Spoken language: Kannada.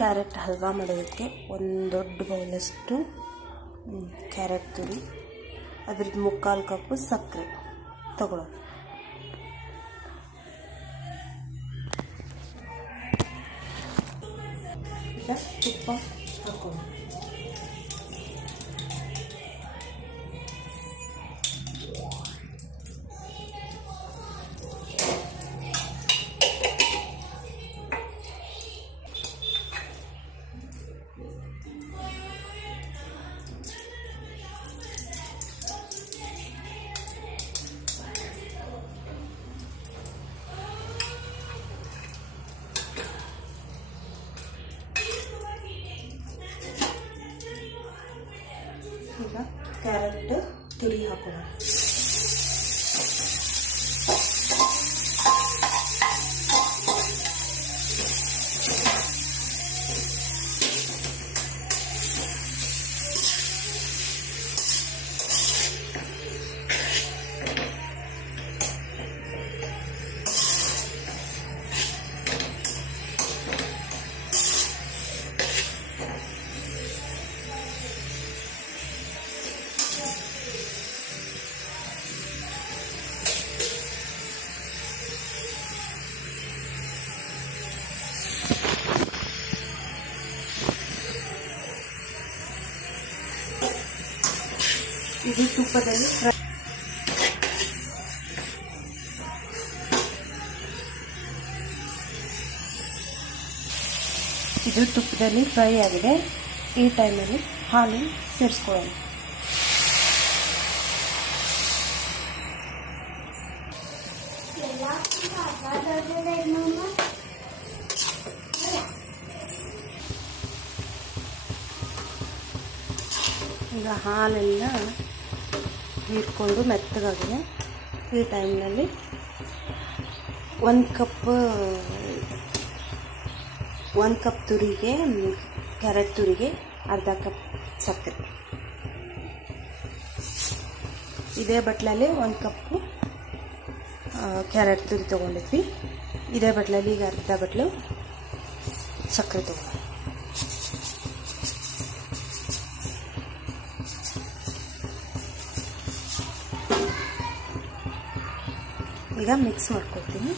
ಕ್ಯಾರೆಟ್ ಹಲ್ವಾ ಮಾಡೋದಕ್ಕೆ ಒಂದು ದೊಡ್ಡ ಬೌಲಷ್ಟು ಕ್ಯಾರೆಟ್ ತುರಿ, ಅದ್ರದ್ದು ಮುಕ್ಕಾಲು ಕಪ್ಪು ಸಕ್ಕರೆ ತಗೊಳ್ಳೋದು ತುಪ್ಪ ಹಾಕೊಳ್ಳೋದು ಈಗ ಕ್ಯಾರೆಟ್ ತುರಿ ಹಾಕೊಳ್ಳೋಣ ಇದು ತುಪ್ಪದಲ್ಲಿ ಫ್ರೈ ಇದು ತುಪ್ಪದಲ್ಲಿ ಫ್ರೈ ಆಗಿದೆ. ಈ ಟೈಮಲ್ಲಿ ಹಾಲು ಸೇರಿಸ್ಕೊಳ್ಳೋಣ. ಈಗ ಹಾಲೆಲ್ಲ ಹೀರ್ಕೊಂಡು ಮೆತ್ತಗಾಗಿದೆ. ಈ ಟೈಮ್ನಲ್ಲಿ ಒಂದು ಕಪ್ ಒಂದು ಕಪ್ ತುರಿಗೆ, ಕ್ಯಾರೆಟ್ ತುರಿಗೆ, ಅರ್ಧ ಕಪ್ ಸಕ್ಕರೆ. ಇದೇ ಬಟ್ಲಲ್ಲಿ ಒಂದು ಕಪ್ಪು ಕ್ಯಾರೆಟ್ ತುರಿ ತೊಗೊಂಡಿದ್ವಿ. ಇದೇ ಬಟ್ಲಲ್ಲಿ ಈಗ ಅರ್ಧ ಬಟ್ಲು ಸಕ್ಕರೆ ತೊಗೊಂಡು ಈಗ ಮಿಕ್ಸ್ ಮಾಡ್ಕೊಳ್ತೀನಿ.